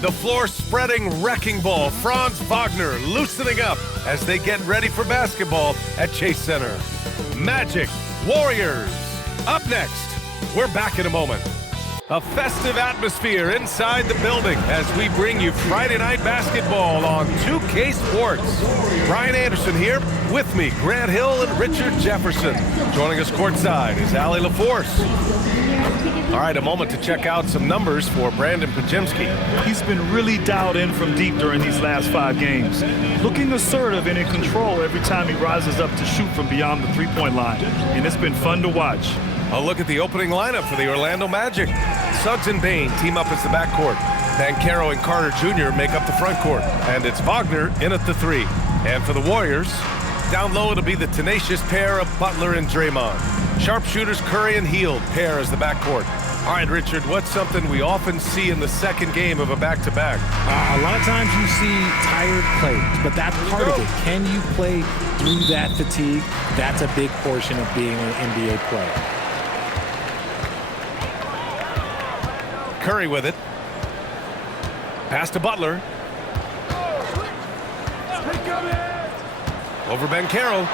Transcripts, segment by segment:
The floor-spreading wrecking ball, Franz Wagner loosening up as they get ready for basketball at Chase Center. Magic, Warriors. Up next, we're back in a moment. A festive atmosphere inside the building as we bring you Friday night basketball on 2K Sports. Brian Anderson here, with me, Grant Hill and Richard Jefferson. Joining us courtside is Allie LaForce. All right, a moment to check out some numbers for Brandon Pajemski. He's been really dialed in from deep during these last 5 games. Looking assertive and in control every time he rises up to shoot from beyond the three-point line. And it's been fun to watch. A look at the opening lineup for the Orlando Magic. Suggs and Bain team up as the backcourt. Banchero and Carter Jr. make up the front court. And it's Wagner in at the 3. And for the Warriors, down low it'll be the tenacious pair of Butler and Draymond. Sharpshooters Curry and Hield pair as the backcourt. All right, Richard, what's something we often see in the second game of a back-to-back? A lot of times you see tired players, but that's part of it. Can you play through that fatigue? That's a big portion of being an NBA player. Curry with it. Pass to Butler. Over Banchero.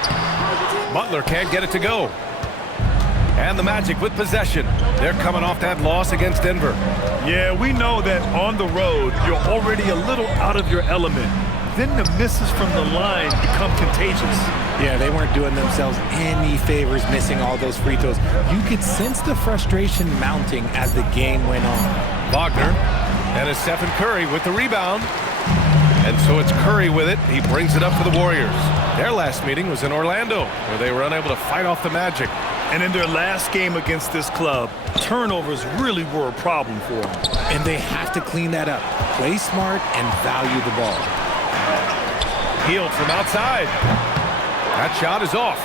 Butler can't get it to go. And the Magic with possession. They're coming off that loss against Denver. Yeah, we know that on the road, you're already a little out of your element. Then the misses from the line become contagious. Yeah, they weren't doing themselves any favors missing all those free throws. You could sense the frustration mounting as the game went on. Wagner and it's Stephen Curry with the rebound. And so it's Curry with it. He brings it up for the Warriors. Their last meeting was in Orlando, where they were unable to fight off the Magic. And in their last game against this club, turnovers really were a problem for them. And they have to clean that up. Play smart and value the ball. Hield from outside. That shot is off.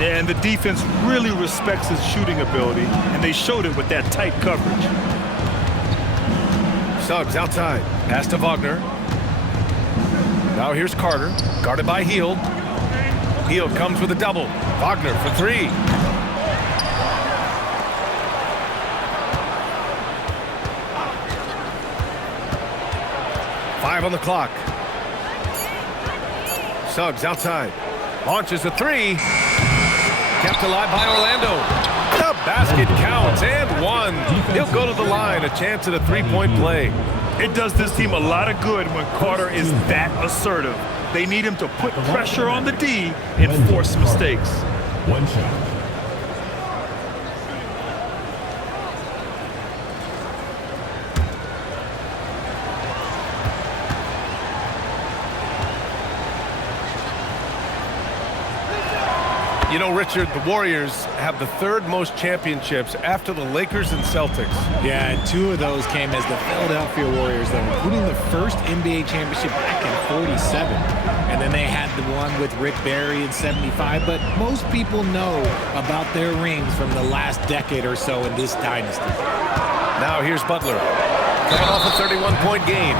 Yeah, and the defense really respects his shooting ability, and they showed it with that tight coverage. Suggs outside. Pass to Wagner. Now here's Carter, guarded by Hield. Hield comes with a double. Wagner for 3. Five on the clock. Suggs outside. Launches a 3. Kept alive by Orlando. The basket counts and 1. He'll go to the line. A chance at a 3-point play. It does this team a lot of good when Carter is that assertive. They need him to put pressure on the D and force mistakes. One shot. You know, Richard, the Warriors have the 3rd most championships after the Lakers and Celtics. Yeah, and 2 of those came as the Philadelphia Warriors, though, including the first NBA championship back in '47. And then they had the one with Rick Barry in '75. But most people know about their rings from the last decade or so in this dynasty. Now here's Butler. Coming off a 31-point game.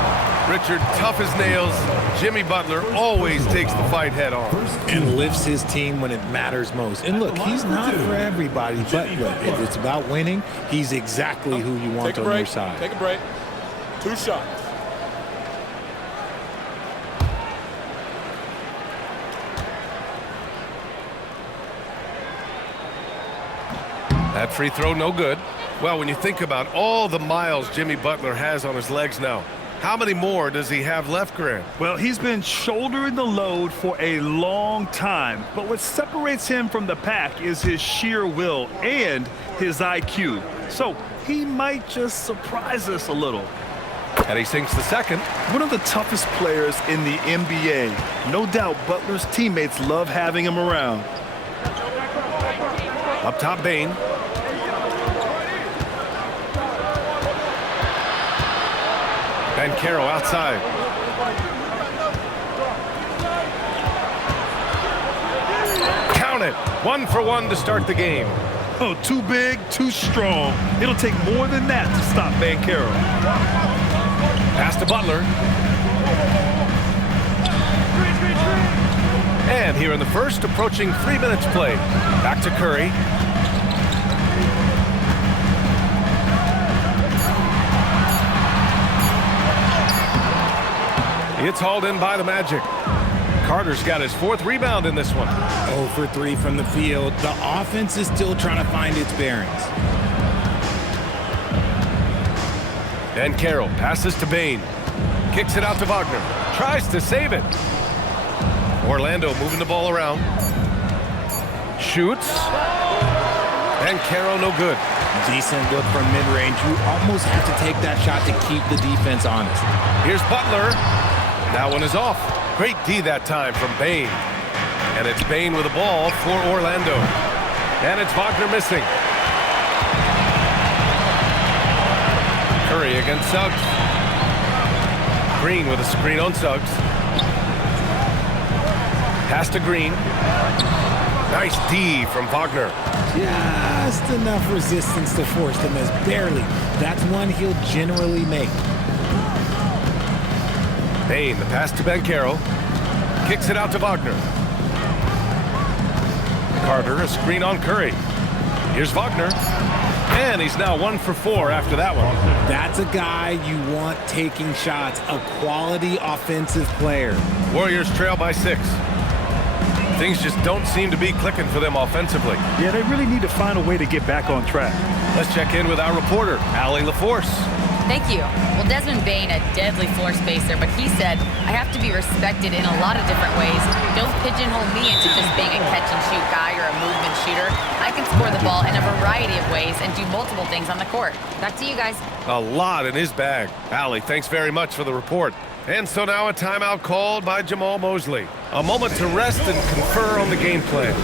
Richard, tough as nails. Jimmy Butler always takes the fight head on. And lifts his team when it matters most. And look, he's not for everybody, but look, if it's about winning, he's exactly who you want on your side. Take a break. 2 shots. That free throw, no good. Well, when you think about all the miles Jimmy Butler has on his legs now, how many more does he have left, Grant? Well, he's been shouldering the load for a long time, but what separates him from the pack is his sheer will and his IQ. So he might just surprise us a little. And he sinks the second. One of the toughest players in the NBA. No doubt Butler's teammates love having him around. Up top, Bain. Banchero outside. Count it. 1 for 1 to start the game. Oh, too big, too strong. It'll take more than that to stop Banchero. Pass to Butler. And here in the first, approaching 3 minutes play. Back to Curry. It's hauled in by the Magic. Carter's got his 4th rebound in this one. 0 for 3 from the field. The offense is still trying to find its bearings. And Carroll passes to Bain. Kicks it out to Wagner. Tries to save it. Orlando moving the ball around. Shoots. And Carroll no good. Decent look from mid-range. You almost have to take that shot to keep the defense honest. Here's Butler. That one is off. Great D that time from Bain. And it's Bain with the ball for Orlando. And it's Wagner missing. Curry against Suggs. Green with a screen on Suggs. Pass to Green. Nice D from Wagner. Just enough resistance to force the miss. Barely. That's one he'll generally make. Bain, the pass to Banchero. Kicks it out to Wagner. Carter, a screen on Curry. Here's Wagner. And he's now 1 for 4 after that one. That's a guy you want taking shots. A quality offensive player. Warriors trail by 6. Things just don't seem to be clicking for them offensively. Yeah, they really need to find a way to get back on track. Let's check in with our reporter, Allie LaForce. Thank you. Well, Desmond Bain, a deadly floor spacer, but he said, I have to be respected in a lot of different ways. Don't pigeonhole me into just being a catch-and-shoot guy or a movement shooter. I can score the ball in a variety of ways and do multiple things on the court. Back to you guys. A lot in his bag. Allie, thanks very much for the report. And so now a timeout called by Jamal Mosley. A moment to rest and confer on the game plan.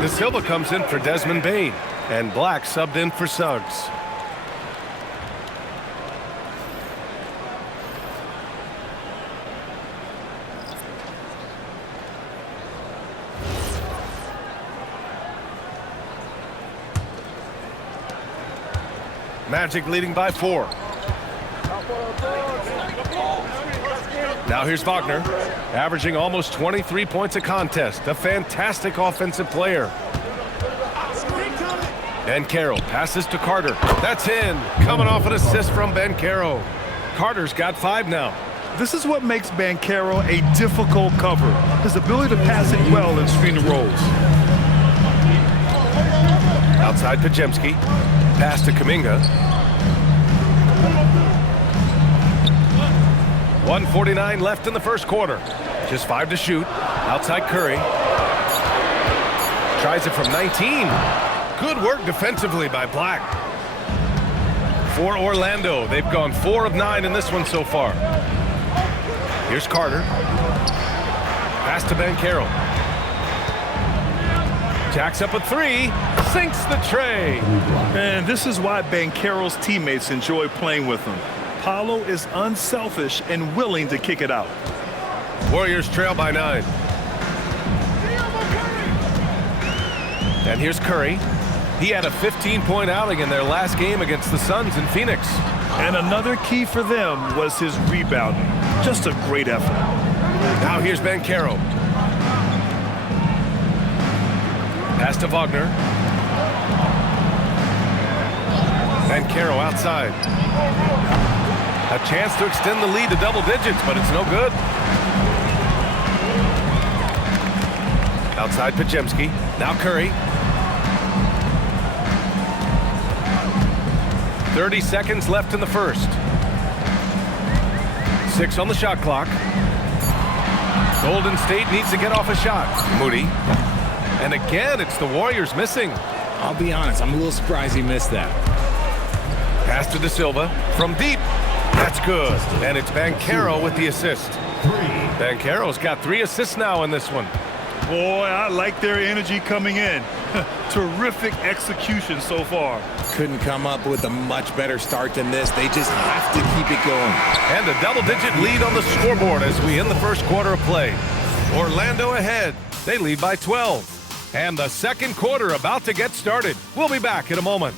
De Silva comes in for Desmond Bain, and Black subbed in for Suggs. Magic leading by 4. Now here's Wagner, averaging almost 23 points a contest. A fantastic offensive player. Banchero passes to Carter. That's in. Coming off an assist from Banchero. Carter's got 5 now. This is what makes Banchero a difficult cover. His ability to pass it well and screen the rolls. Outside Pajemski. Pass to Kuminga. 1:49 left in the first quarter. Just 5 to shoot. Outside Curry. Tries it from 19. Good work defensively by Black. For Orlando, they've gone 4 of 9 in this one so far. Here's Carter. Pass to Banchero. Jacks up a 3. Sinks the tray. And this is why Banchero's teammates enjoy playing with him. Paolo is unselfish and willing to kick it out. Warriors trail by 9. And here's Curry. He had a 15-point outing in their last game against the Suns in Phoenix. And another key for them was his rebounding. Just a great effort. Now here's Banchero. Pass to Wagner. Banchero outside. A chance to extend the lead to double digits, but it's no good. Outside Pajemski. Now Curry. 30 seconds left in the first. 6 on the shot clock. Golden State needs to get off a shot. Moody. And again, it's the Warriors missing. I'll be honest, I'm a little surprised he missed that. Pass to De Silva from deep. That's good. And it's Banchero with the assist. Banchero's got 3 assists now in this one. Boy, I like their energy coming in. Terrific execution so far. Couldn't come up with a much better start than this. They just have to keep it going. And a double-digit lead on the scoreboard as we end the first quarter of play. Orlando ahead. They lead by 12. And the second quarter about to get started. We'll be back in a moment.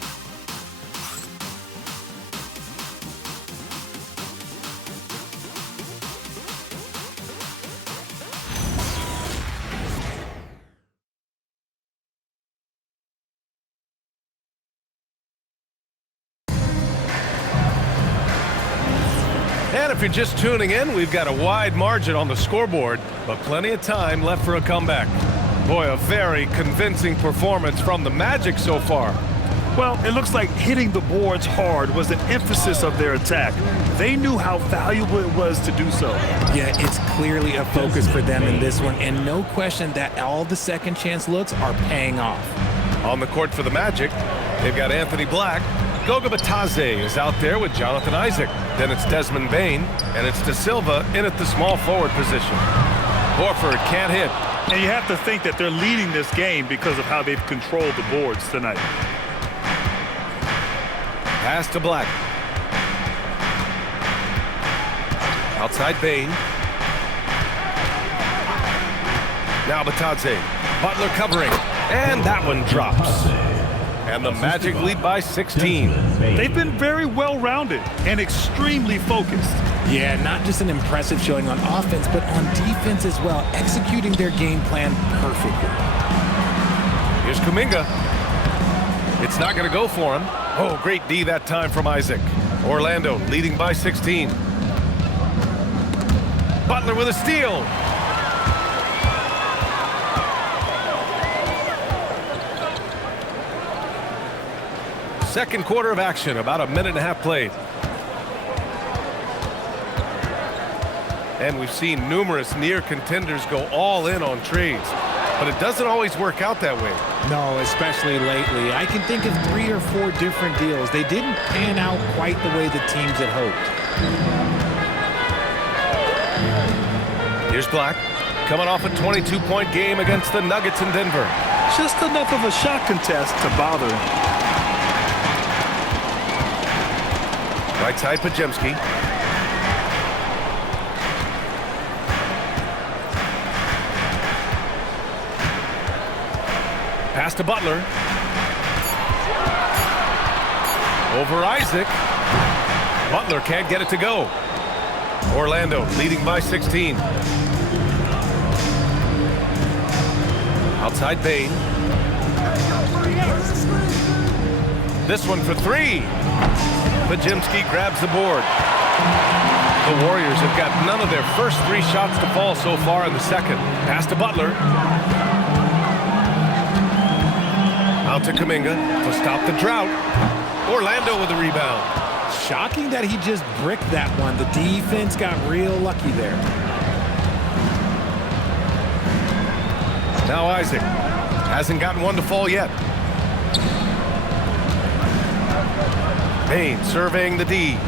And if you're just tuning in, we've got a wide margin on the scoreboard, but plenty of time left for a comeback. Boy, a very convincing performance from the Magic so far. Well, it looks like hitting the boards hard was an emphasis of their attack. They knew how valuable it was to do so. Yeah, it's clearly a focus for them in this one, and no question that all the second chance looks are paying off. On the court for the Magic, they've got Anthony Black. Goga Bitadze is out there with Jonathan Isaac. Then it's Desmond Bane, and it's De Silva in at the small forward position. Horford can't hit. And you have to think that they're leading this game because of how they've controlled the boards tonight. Pass to Black. Outside Bane. Now Bitadze. Butler covering. And that one drops. And the Magic lead by 16. They've been very well-rounded and extremely focused. Yeah, not just an impressive showing on offense, but on defense as well, executing their game plan perfectly. Here's Kuminga. It's not going to go for him. Oh, great D that time from Isaac. Orlando leading by 16. Butler with a steal. Second quarter of action, about a minute and a half played. And we've seen numerous near contenders go all in on trades. But it doesn't always work out that way. No, especially lately. I can think of 3 or 4 different deals. They didn't pan out quite the way the teams had hoped. Here's Black, coming off a 22-point game against the Nuggets in Denver. Just enough of a shot contest to bother him. Right side, Podziemski. Pass to Butler. Over Isaac. Butler can't get it to go. Orlando leading by 16. Outside Bane. This one for 3. Podziemski grabs the board. The Warriors have got none of their first 3 shots to fall so far in the second. Pass to Butler. Out to Kuminga to stop the drought. Orlando with the rebound. Shocking that he just bricked that one. The defense got real lucky there. Now Isaac hasn't gotten one to fall yet. Bane surveying the D.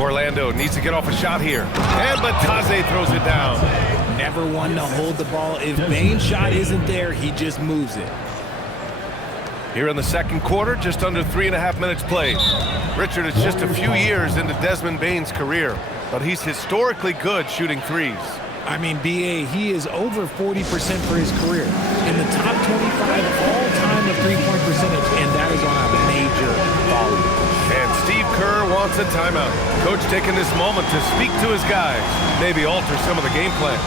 Orlando needs to get off a shot here. And Bitadze throws it down. Never one to hold the ball. If Bane's shot isn't there, he just moves it. Here in the second quarter, just under 3.5 minutes played. Richard, it's just a few years into Desmond Bane's career, but he's historically good shooting threes. I mean, B.A., he is over 40% for his career. In the top 25 all time of three-point percentage, and that is on a major volume. And Steve Kerr wants a timeout. Coach taking this moment to speak to his guys, maybe alter some of the game plan.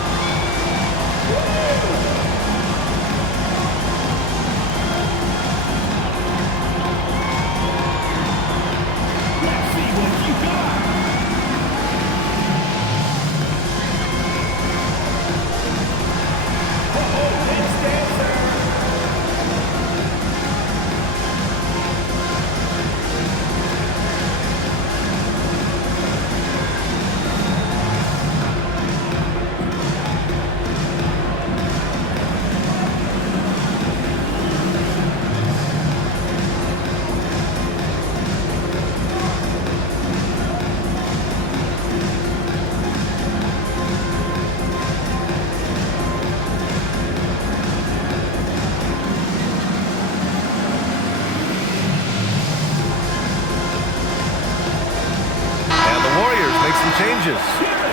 changes.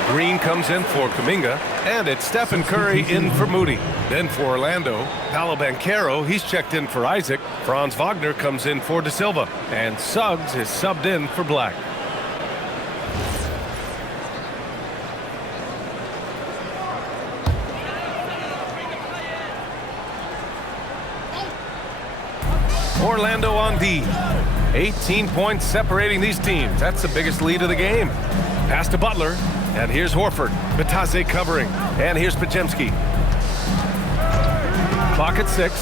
Green comes in for Kuminga, and it's Stephen Curry in for Moody. Then for Orlando, Paolo Banchero, he's checked in for Isaac. Franz Wagner comes in for De Silva, and Suggs is subbed in for Black. Orlando on D. 18 points separating these teams. That's the biggest lead of the game. Pass to Butler, and here's Horford. Batase covering, and here's Pajemski. Clock at 6.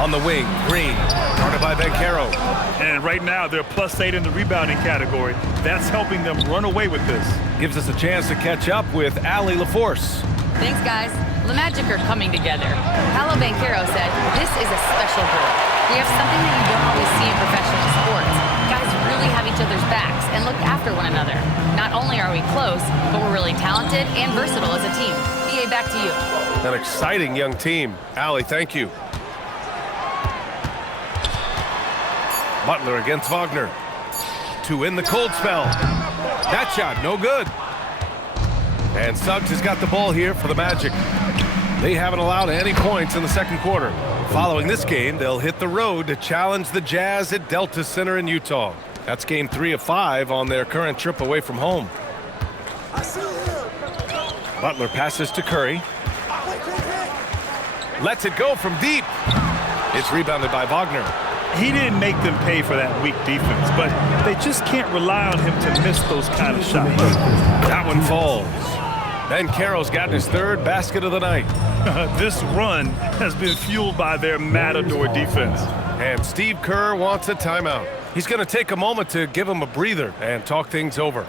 On the wing, Green, guarded by Banchero. And right now, they're +8 in the rebounding category. That's helping them run away with this. Gives us a chance to catch up with Allie LaForce. Thanks, guys. The Magic are coming together. Paolo Banchero said, this is a special group. We have something that you don't always see in professional sports. Guys really have each other's backs and look after one another. Not only are we close, but we're really talented and versatile as a team. BA, back to you. An exciting young team. Allie, thank you. Butler against Wagner. To win the cold spell. That shot, no good. And Suggs has got the ball here for the Magic. They haven't allowed any points in the second quarter. Following this game, they'll hit the road to challenge the Jazz at Delta Center in Utah. That's game 3 of 5 on their current trip away from home. Butler passes to Curry. Lets it go from deep. It's rebounded by Wagner. He didn't make them pay for that weak defense, but they just can't rely on him to miss those kind of shots. That one falls. Banchero's got his 3rd basket of the night. This run has been fueled by their Matador defense. And Steve Kerr wants a timeout. He's going to take a moment to give him a breather and talk things over.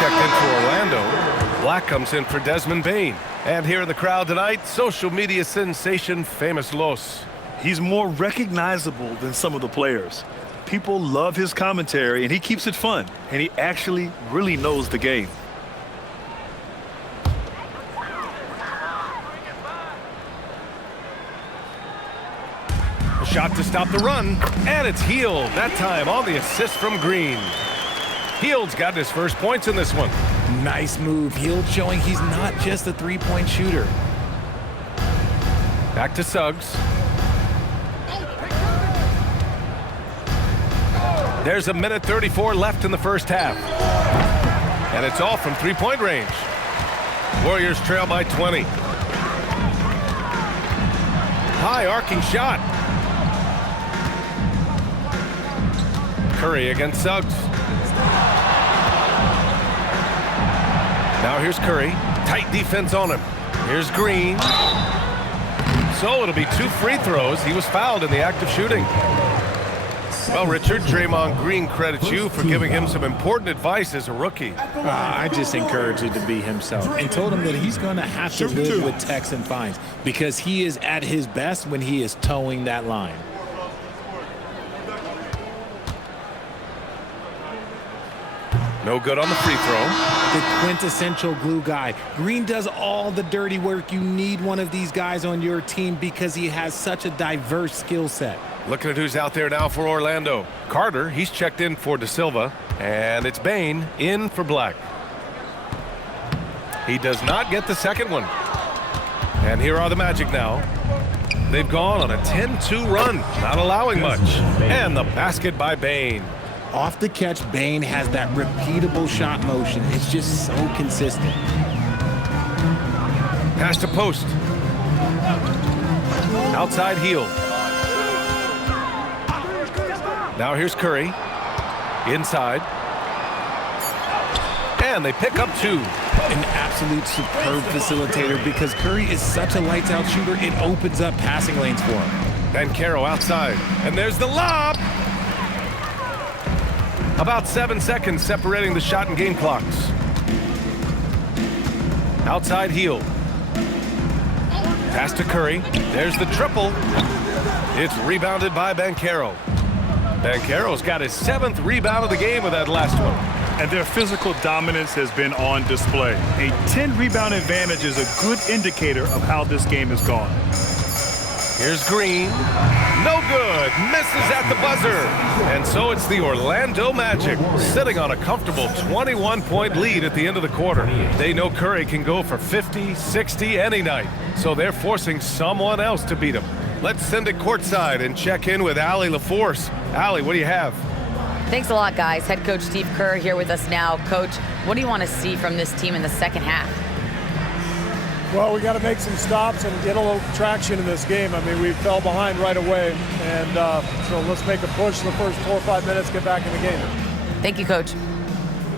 Checked in for Orlando. Black comes in for Desmond Bane. And here in the crowd tonight, social media sensation Famous Los. He's more recognizable than some of the players. People love his commentary, and he keeps it fun. And he actually really knows the game. A shot to stop the run, and it's Hield. That time on the assist from Green. Hield's got his first points in this one. Nice move. Hield showing he's not just a three-point shooter. Back to Suggs. There's a minute 34 left in the first half. And it's all from three-point range. Warriors trail by 20. High arcing shot. Curry against Suggs. Now here's Curry. Tight defense on him. Here's Green. So it'll be 2 free throws. He was fouled in the act of shooting. Well, Richard, Draymond Green credits you for giving him some important advice as a rookie. I just encouraged him to be himself and told him that he's going to have to live with techs and fines because he is at his best when he is towing that line. No good on the free throw. The quintessential glue guy. Green does all the dirty work. You need one of these guys on your team because he has such a diverse skill set. Looking at who's out there now for Orlando. Carter, he's checked in for De Silva. And it's Bain in for Black. He does not get the second one. And here are the Magic now. They've gone on a 10-2 run, not allowing much. And the basket by Bain. Off the catch, Bain has that repeatable shot motion. It's just so consistent. Pass to post. Outside heel. Now here's Curry. Inside. And they pick up 2. An absolute superb facilitator because Curry is such a lights-out shooter, it opens up passing lanes for him. Banchero outside. And there's the lob. About 7 seconds separating the shot and game clocks. Outside heel. Pass to Curry. There's the triple. It's rebounded by Banchero. Banchero's got his 7th rebound of the game with that last one. And their physical dominance has been on display. A 10-rebound advantage is a good indicator of how this game has gone. Here's Green. No good. Misses at the buzzer. And so it's the Orlando Magic sitting on a comfortable 21-point lead at the end of the quarter. They know Curry can go for 50, 60 any night. So they're forcing someone else to beat him. Let's send it courtside and check in with Allie LaForce. Allie, what do you have? Thanks a lot, guys. Head coach Steve Kerr here with us now. Coach, what do you want to see from this team in the second half? Well, we got to make some stops and get a little traction in this game. I mean, we fell behind right away, and so let's make a push the first 4 or 5 minutes, get back in the game. Thank you, Coach.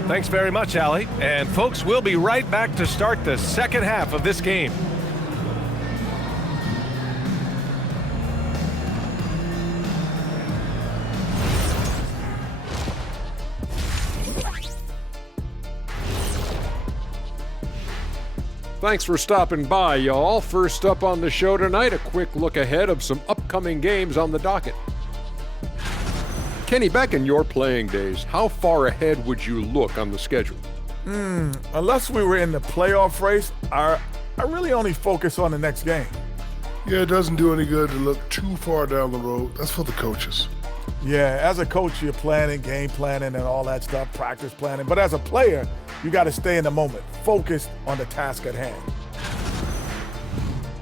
Thanks very much, Allie. And folks, we'll be right back to start the second half of this game. Thanks for stopping by, y'all. First up on the show tonight, a quick look ahead of some upcoming games on the docket. Kenny, back in your playing days, how far ahead would you look on the schedule? Unless we were in the playoff race, I really only focus on the next game. Yeah, it doesn't do any good to look too far down the road. That's for the coaches. Yeah, as a coach, you're planning, game planning, and all that stuff, practice planning. But as a player, you got to stay in the moment, focused on the task at hand.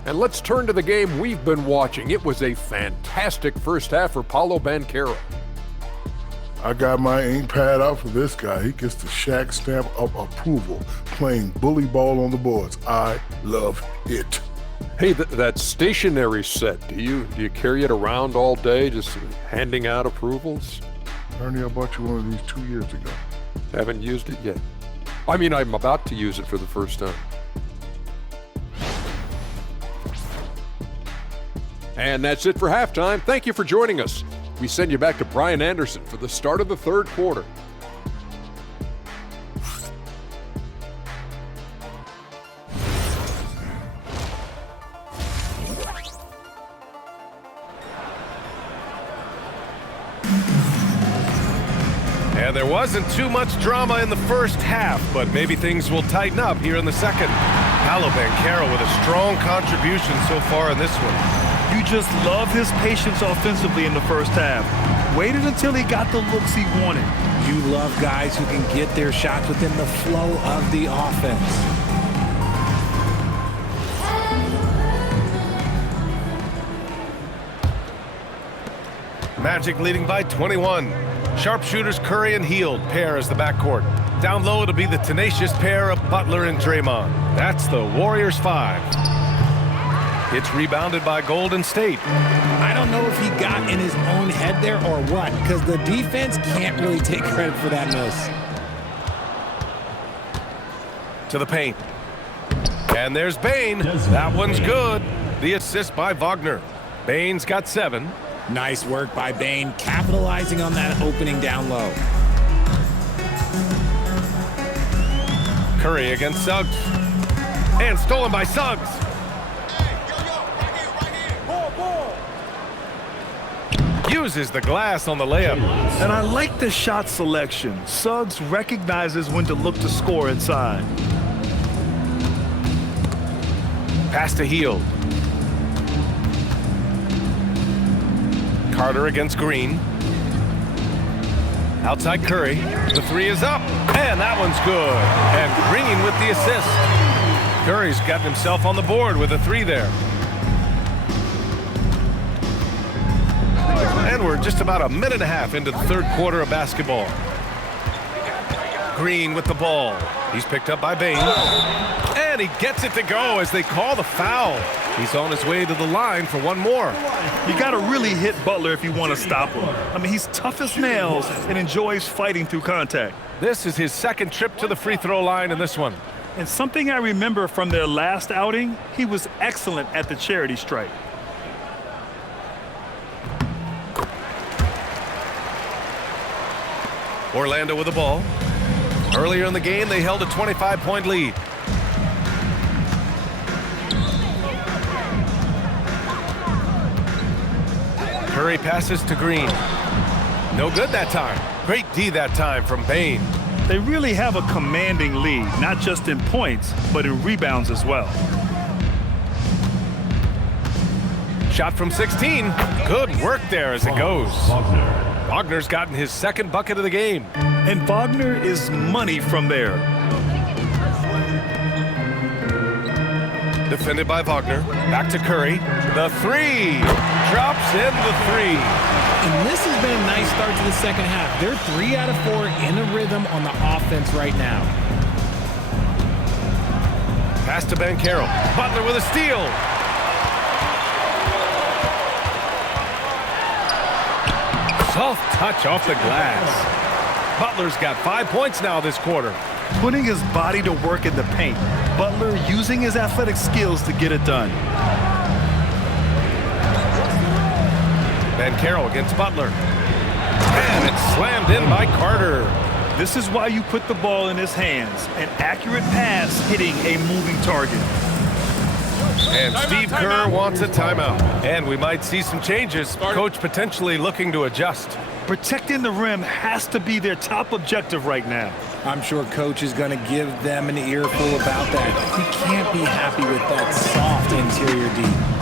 And let's turn to the game we've been watching. It was a fantastic first half for Paolo Banchero. I got my ink pad out for this guy. He gets the Shaq stamp of approval, playing bully ball on the boards. I love it. Hey, that stationary set, do you carry it around all day, just handing out approvals? Ernie, I bought you one of these 2 years ago. Haven't used it yet. I mean, I'm about to use it for the first time. And that's it for halftime. Thank you for joining us. We send you back to Brian Anderson for the start of the third quarter. And there wasn't too much drama in the first half, but maybe things will tighten up here in the second. Paolo Banchero with a strong contribution so far in this one. You just love his patience offensively in the first half. Waited until he got the looks he wanted. You love guys who can get their shots within the flow of the offense. Magic leading by 21. Sharpshooters Curry and Hield pair as the backcourt. Down low, it'll be the tenacious pair of Butler and Draymond. That's the Warriors 5. It's rebounded by Golden State. I don't know if he got in his own head there or what, because the defense can't really take credit for that miss. To the paint. And there's Bain. That one's good. The assist by Wagner. Bain's got 7. Nice work by Bain, capitalizing on that opening down low. Curry against Suggs. And stolen by Suggs. Uses the glass on the layup. And I like the shot selection. Suggs recognizes when to look to score inside. Pass to Hield. Carter against Green. Outside Curry. The three is up, and that one's good. And Green with the assist. Curry's gotten himself on the board with a three there. And we're just about a minute and a half into the third quarter of basketball. Green with the ball. He's picked up by Bain. And he gets it to go as they call the foul. He's on his way to the line for one more. You got to really hit Butler if you want to stop him. I mean, he's tough as nails and enjoys fighting through contact. This is his second trip to the free throw line in this one. And something I remember from their last outing, he was excellent at the charity stripe. Orlando with the ball. Earlier in the game, they held a 25-point lead. Curry passes to Green. No good that time. Great D that time from Bain. They really have a commanding lead, not just in points, but in rebounds as well. Shot from 16. Good work there as it goes. Wagner's gotten his second bucket of the game. And Wagner is money from there. Defended by Wagner. Back to Curry. The three. Drops in the three. And this has been a nice start to the second half. They're 3 out of 4 in a rhythm on the offense right now. Pass to Ben Carroll. Butler with a steal. Soft touch off the glass. Butler's got 5 points now this quarter. Putting his body to work in the paint. Butler using his athletic skills to get it done. Ben Carroll against Butler. And it's slammed in by Carter. This is why you put the ball in his hands. An accurate pass hitting a moving target. And Steve Kerr wants a timeout. And we might see some changes. Coach potentially looking to adjust. Protecting the rim has to be their top objective right now. I'm sure Coach is going to give them an earful about that. He can't be happy with that soft interior D.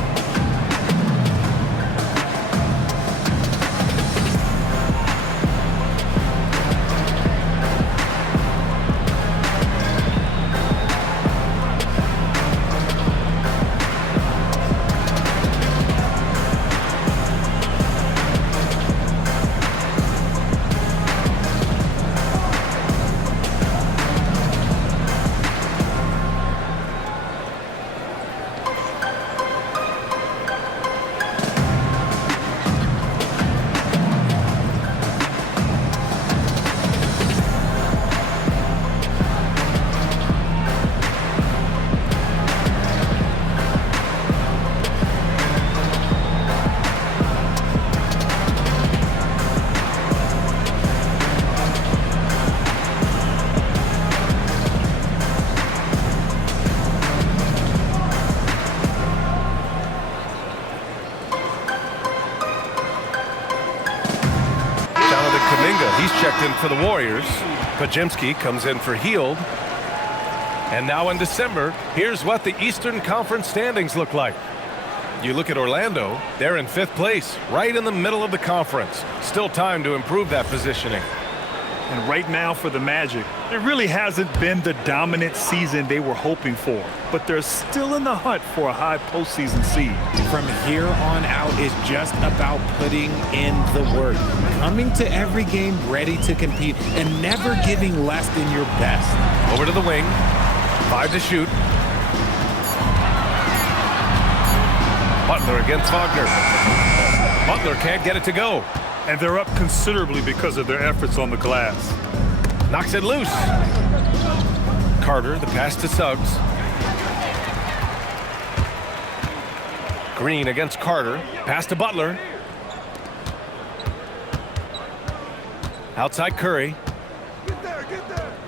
He's checked in for the Warriors. Pajemski comes in for Hield. And now in December, here's what the Eastern Conference standings look like. You look at Orlando, they're in 5th place, right in the middle of the conference. Still time to improve that positioning. And right now for the Magic, it really hasn't been the dominant season they were hoping for, but they're still in the hunt for a high postseason seed. From here on out is just about putting in the work, coming to every game ready to compete, and never giving less than your best. Over to the wing, 5 to shoot. Butler against Wagner. Butler can't get it to go. And they're up considerably because of their efforts on the glass. Knocks it loose. Carter, the pass to Suggs. Green against Carter. Pass to Butler. Outside Curry.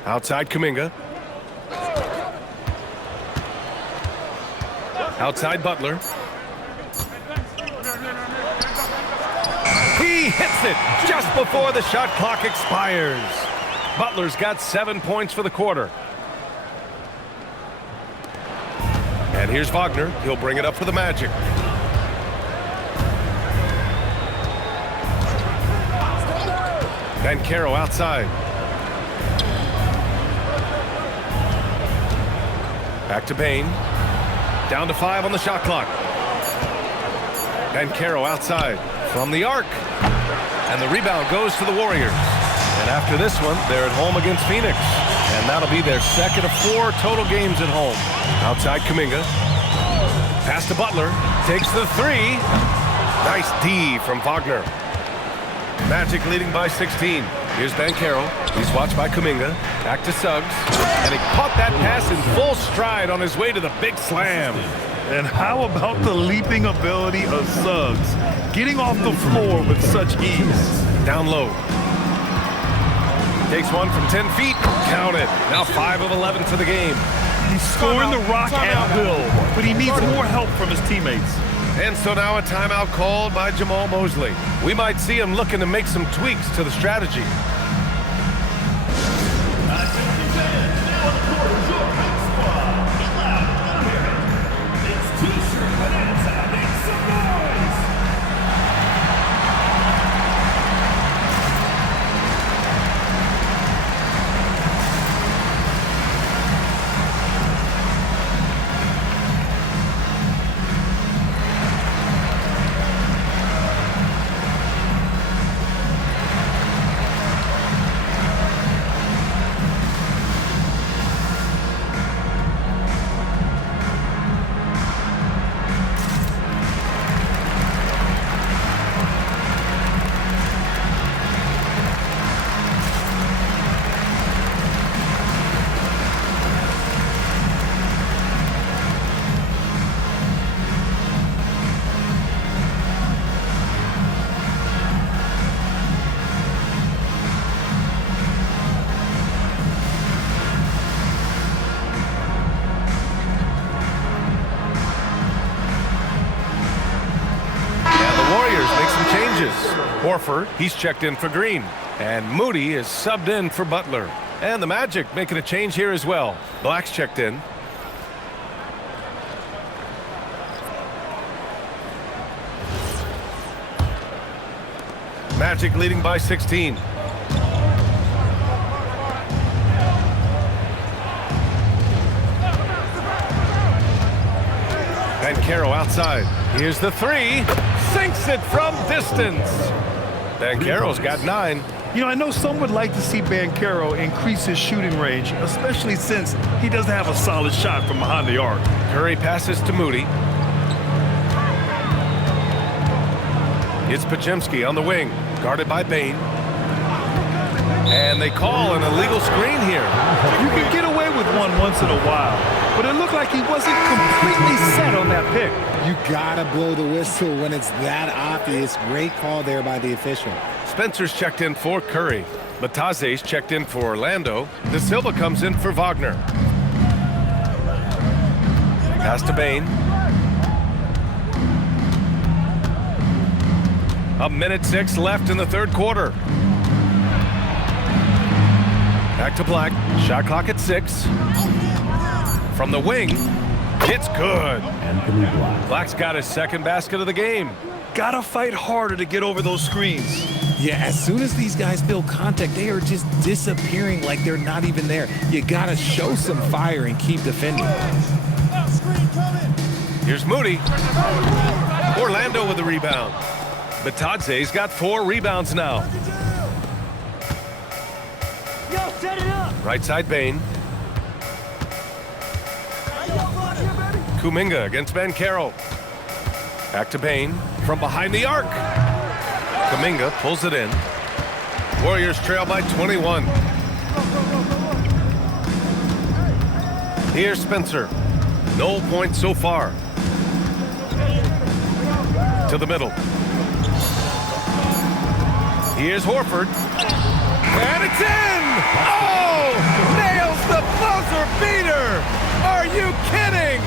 Outside Kuminga. Outside Butler. He hits it just before the shot clock expires. Butler's got 7 points for the quarter. And here's Wagner. He'll bring it up for the Magic. Banchero outside. Back to Bain. Down to 5 on the shot clock. Banchero outside from the arc. And the rebound goes to the Warriors. And after this one, they're at home against Phoenix. And that'll be their second of 4 total games at home. Outside Kuminga. Pass to Butler. Takes the 3. Nice D from Wagner. Magic leading by 16. Here's Banchero. He's watched by Kuminga. Back to Suggs. And he caught that pass in full stride on his way to the big slam. And how about the leaping ability of Suggs? Getting off the floor with such ease. Down low. Takes one from 10 feet. Count it. Now 5 of 11 for the game. He's scoring the rock at will, but he needs more help from his teammates. And so now a timeout called by Jamal Mosley. We might see him looking to make some tweaks to the strategy. Horford, he's checked in for Green. And Moody is subbed in for Butler. And the Magic making a change here as well. Black's checked in. Magic leading by 16. Banchero outside. Here's the 3. Sinks it from distance. Banchero's got 9. You know, I know some would like to see Banchero increase his shooting range, especially since he doesn't have a solid shot from behind the arc. Curry passes to Moody. It's Podziemski on the wing, guarded by Bain. And they call an illegal screen here. You can get away with one once in a while, but it looked like he wasn't completely set on that pick. You gotta blow the whistle when it's that obvious. Great call there by the official. Spencer's checked in for Curry. Bataze's checked in for Orlando. De Silva comes in for Wagner. Pass to Bain. A minute 6 left in the third quarter. Back to Black. Shot clock at 6. From the wing. It's good. Black's got his second basket of the game. Gotta fight harder to get over those screens. Yeah, as soon as these guys feel contact, they are just disappearing like they're not even there. You gotta show some fire and keep defending. Here's Moody. Orlando with the rebound. Bataze's got 4 rebounds now. Right side Bain. Kuminga against Banchero. Back to Bain from behind the arc. Kuminga pulls it in. Warriors trail by 21. Here's Spencer. No points so far. To the middle. Here's Horford. And it's in! Oh! Nails the buzzer beater! Are you kidding?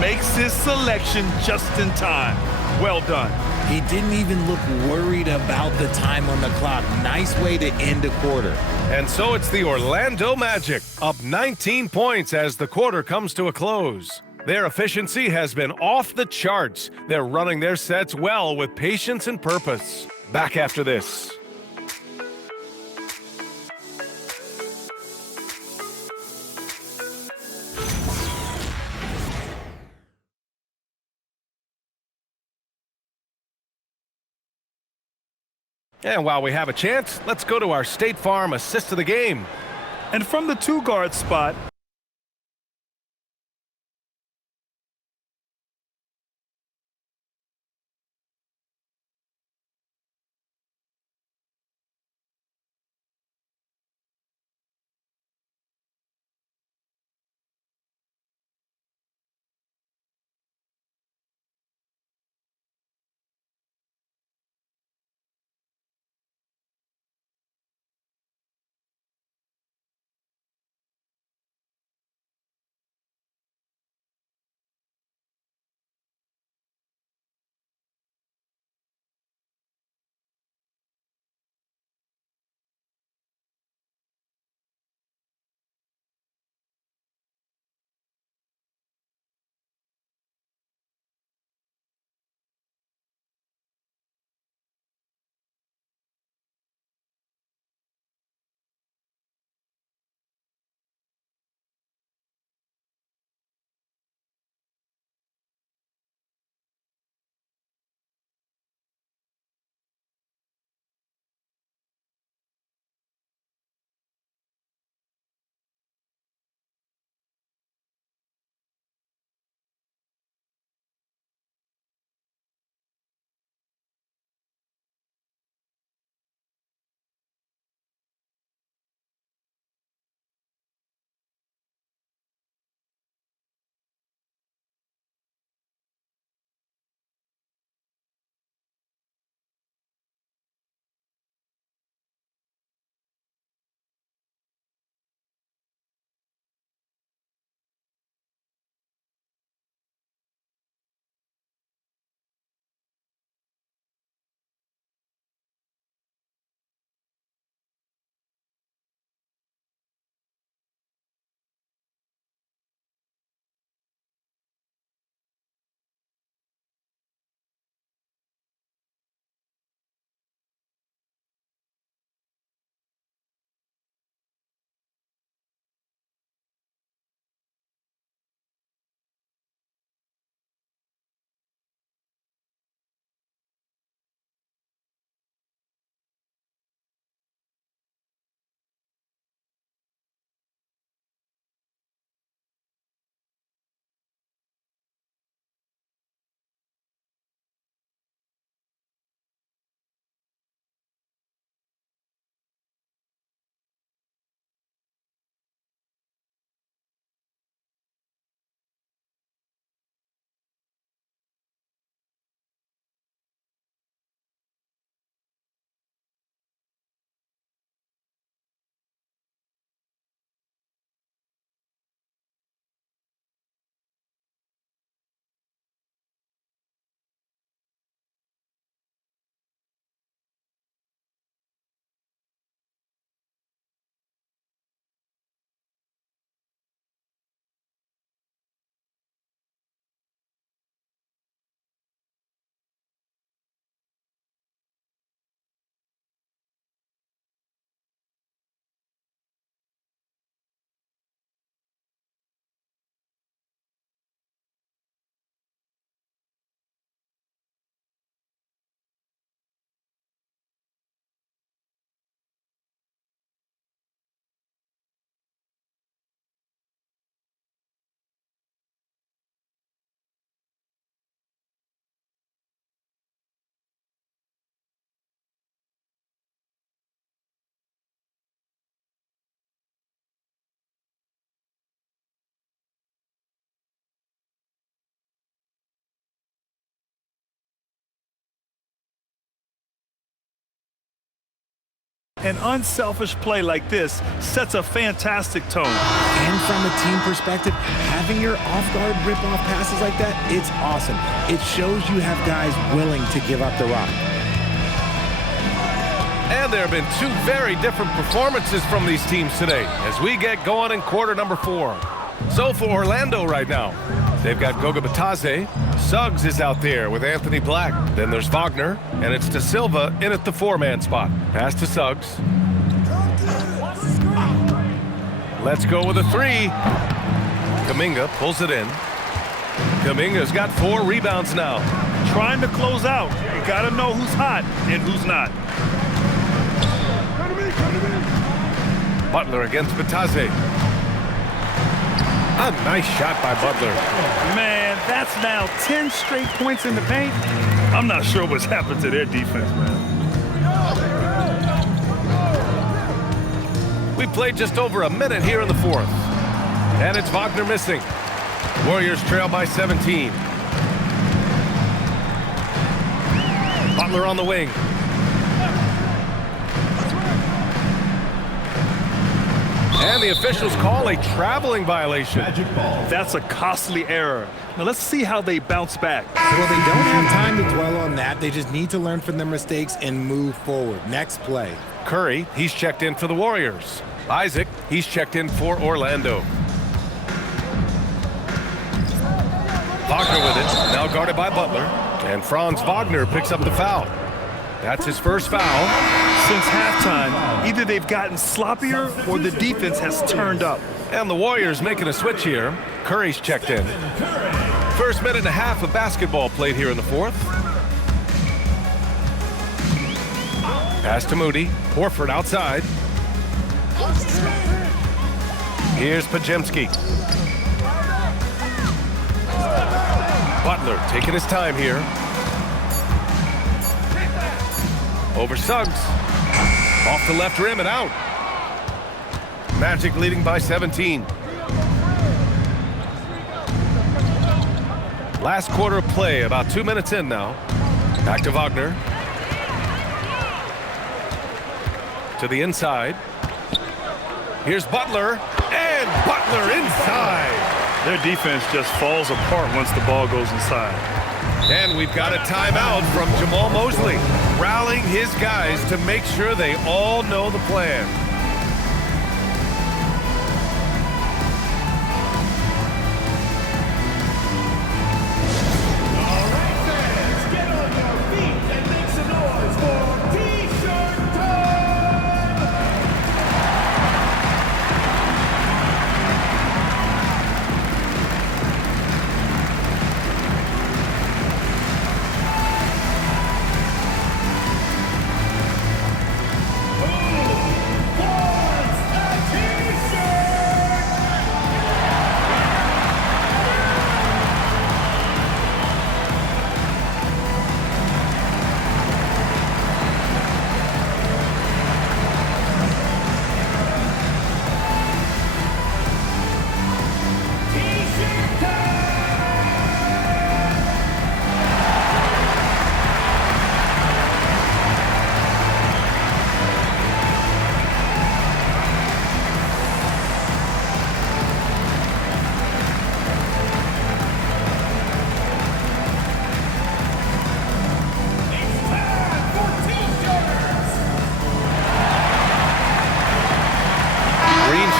Makes his selection just in time. Well done. He didn't even look worried about the time on the clock. Nice way to end a quarter. And so it's the Orlando Magic, up 19 points as the quarter comes to a close. Their efficiency has been off the charts. They're running their sets well with patience and purpose. Back after this. And while we have a chance, let's go to our State Farm assist of the game. And from the 2-guard spot, an unselfish play like this sets a fantastic tone. And from a team perspective, having your off-guard rip-off passes like that, it's awesome. It shows you have guys willing to give up the rock. And there have been two very different performances from these teams today as we get going in quarter number 4. So for Orlando right now, they've got Goga Batadze. Suggs is out there with Anthony Black. Then there's Wagner, and it's De Silva in at the 4-man spot. Pass to Suggs. Let's go with a 3. Kuminga pulls it in. Kuminga's got 4 rebounds now. Trying to close out. You got to know who's hot and who's not. Butler against Batase. A nice shot by Butler. Man, that's now 10 straight points in the paint. I'm not sure what's happened to their defense, man. We played just over a minute here in the fourth. And it's Wagner missing. Warriors trail by 17. Butler on the wing. And the officials call a traveling violation. That's a costly error. Now let's see how they bounce back. Well, they don't have time to dwell on that. They just need to learn from their mistakes and move forward. Next play. Curry, he's checked in for the Warriors. Isaac, he's checked in for Orlando. Wagner with it, now guarded by Butler. And Franz Wagner picks up the foul. That's his first foul. Since halftime, either they've gotten sloppier or the defense has turned up. And the Warriors making a switch here. Curry's checked in. First minute and a half of basketball played here in the fourth. Pass to Moody. Horford outside. Here's Podziemski. Butler taking his time here. Over Suggs. Off the left rim and out. Magic leading by 17. Last quarter of play, about 2 minutes in now. Back to Wagner. To the inside. Here's Butler. And Butler inside. Their defense just falls apart once the ball goes inside. And we've got a timeout from Jamal Mosley, rallying his guys to make sure they all know the plan. All right, fans, get on your feet and make some noise for T-shirt time!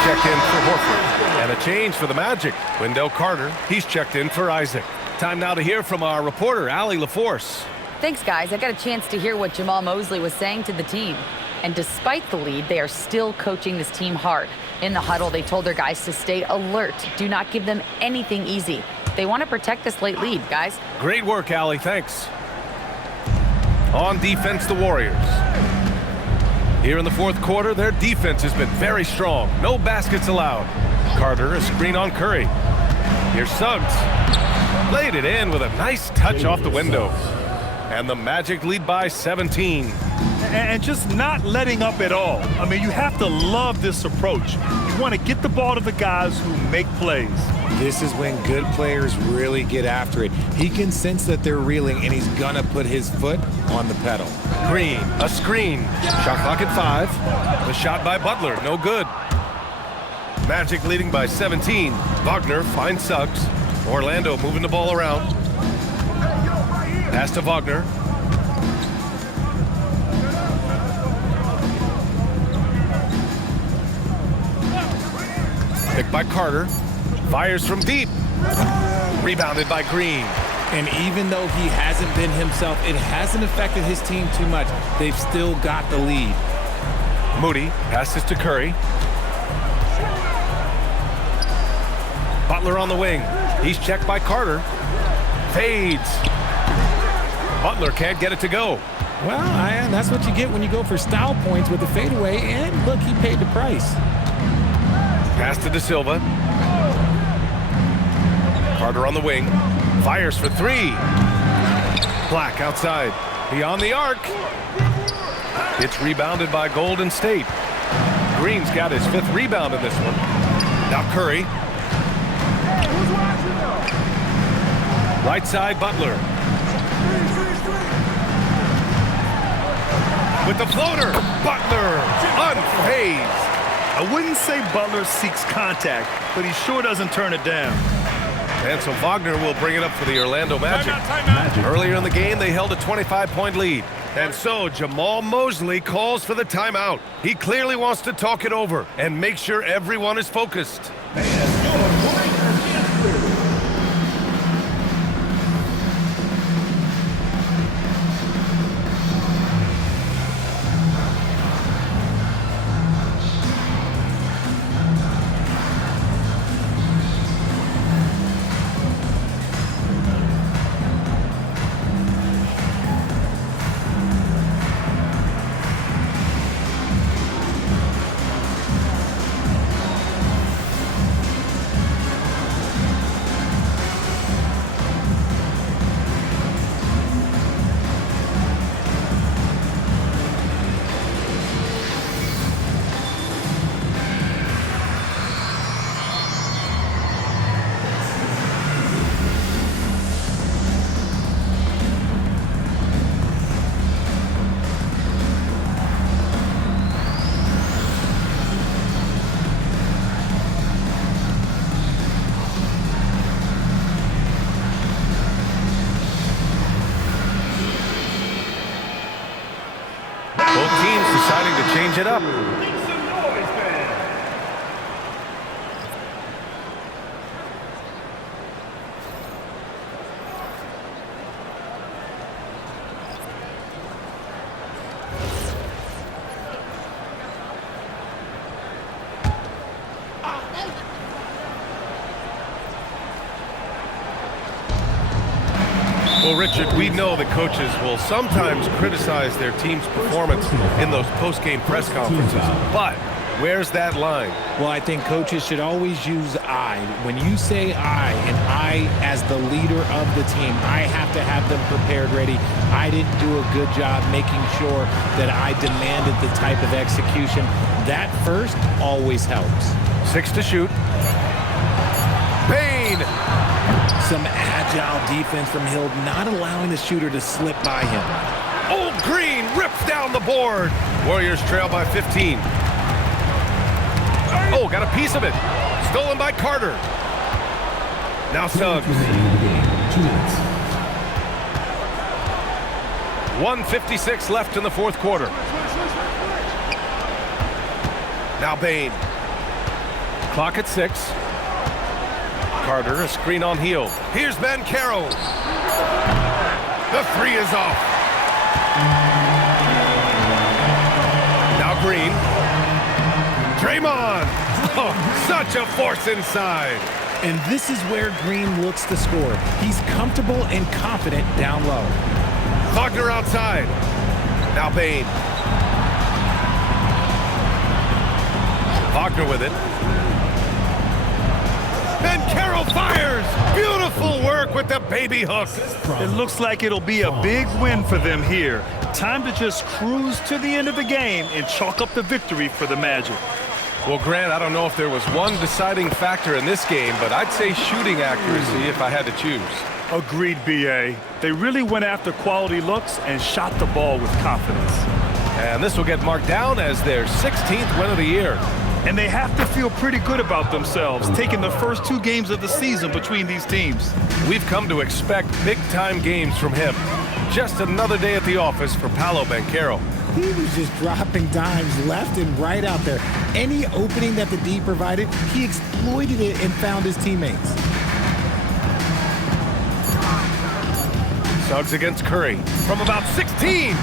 Checked in for Horford. And a change for the Magic. Wendell Carter, he's checked in for Isaac. Time now to hear from our reporter, Allie LaForce. Thanks, guys. I got a chance to hear what Jamal Mosley was saying to the team. And despite the lead, they are still coaching this team hard. In the huddle, they told their guys to stay alert. Do not give them anything easy. They want to protect this late lead, guys. Great work, Allie. Thanks. On defense, the Warriors. Here in the fourth quarter, their defense has been very strong. No baskets allowed. Carter, a screen on Curry. Here's Suggs. Laid it in with a nice touch off the window. And the Magic lead by 17. And just not letting up at all. I mean, you have to love this approach. You want to get the ball to the guys who make plays. This is when good players really get after it. He can sense that they're reeling, and he's gonna put his foot on the pedal. Green, a screen. Shot clock at 5. The shot by Butler, no good. Magic leading by 17. Wagner finds Suggs. Orlando moving the ball around. Pass to Wagner. Picked by Carter. Fires from deep. Rebounded by Green. And even though he hasn't been himself, it hasn't affected his team too much. They've still got the lead. Moody passes to Curry. Butler on the wing. He's checked by Carter. Fades. Butler can't get it to go. Well, that's what you get when you go for style points with the fadeaway. And look, he paid the price. Pass to De Silva. Carter on the wing. Fires for three. Black outside. Beyond the arc. It's rebounded by Golden State. Green's got his 5th rebound in this one. Now Curry. Right side, Butler. With the floater, Butler, unfazed. I wouldn't say Butler seeks contact, but he sure doesn't turn it down. And so Wagner will bring it up for the Orlando Magic. Earlier in the game, they held a 25-point lead. And so Jamal Mosley calls for the timeout. He clearly wants to talk it over and make sure everyone is focused. Both teams deciding to change it up. Make some noise, man. Well, Richard, we know the coaches will sometimes criticize their team's performance in those post-game press conferences. But where's that line? Well, I think coaches should always use I. When you say I, and I as the leader of the team, I have to have them prepared, ready. I didn't do a good job making sure that I demanded the type of execution. That first always helps. 6 to shoot. Payne! Some agile defense from Hill, not allowing the shooter to slip by him. Old Green rips down the board. Warriors trail by 15. Oh, got a piece of it. Stolen by Carter. Now Suggs. 1:56 left in the 4th quarter. Now Bane. Clock at 6. Carter, a screen on heel. Here's Banchero. The 3 is off. Now Green. Draymond. Oh, such a force inside. And this is where Green looks to score. He's comfortable and confident down low. Wagner outside. Now Bane. Wagner with it. Banchero fires! Beautiful work with the baby hook. It looks like it'll be a big win for them here. Time to just cruise to the end of the game and chalk up the victory for the Magic. Well, Grant, I don't know if there was one deciding factor in this game, but I'd say shooting accuracy if I had to choose. Agreed, B.A. They really went after quality looks and shot the ball with confidence. And this will get marked down as their 16th win of the year. And they have to feel pretty good about themselves, taking the first 2 games of the season between these teams. We've come to expect big-time games from him. Just another day at the office for Paolo Banchero. He was just dropping dimes left and right out there. Any opening that the D provided, he exploited it and found his teammates. Suggs against Curry from about 16.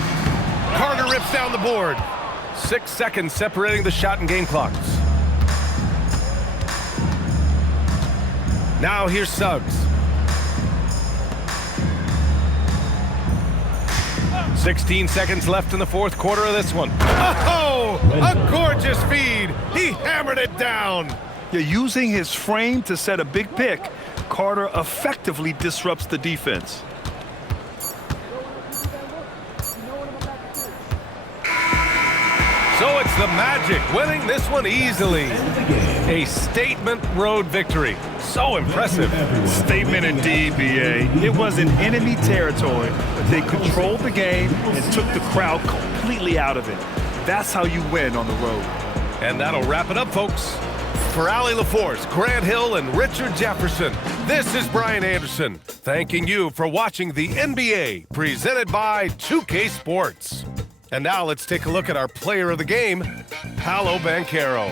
Carter rips down the board. 6 seconds separating the shot and game clocks. Now here's Suggs. 16 seconds left in the fourth quarter of this one. Oh, a gorgeous feed. He hammered it down. Yeah, using his frame to set a big pick, Carter effectively disrupts the defense. So it's the Magic winning this one easily. A statement road victory. So impressive. Statement indeed, BA. It was in enemy territory, but they controlled the game and took the crowd completely out of it. That's how you win on the road. And that'll wrap it up, folks. For Allie LaForce, Grant Hill, and Richard Jefferson, this is Brian Anderson, thanking you for watching the NBA, presented by 2K Sports. And now let's take a look at our player of the game, Paolo Banchero.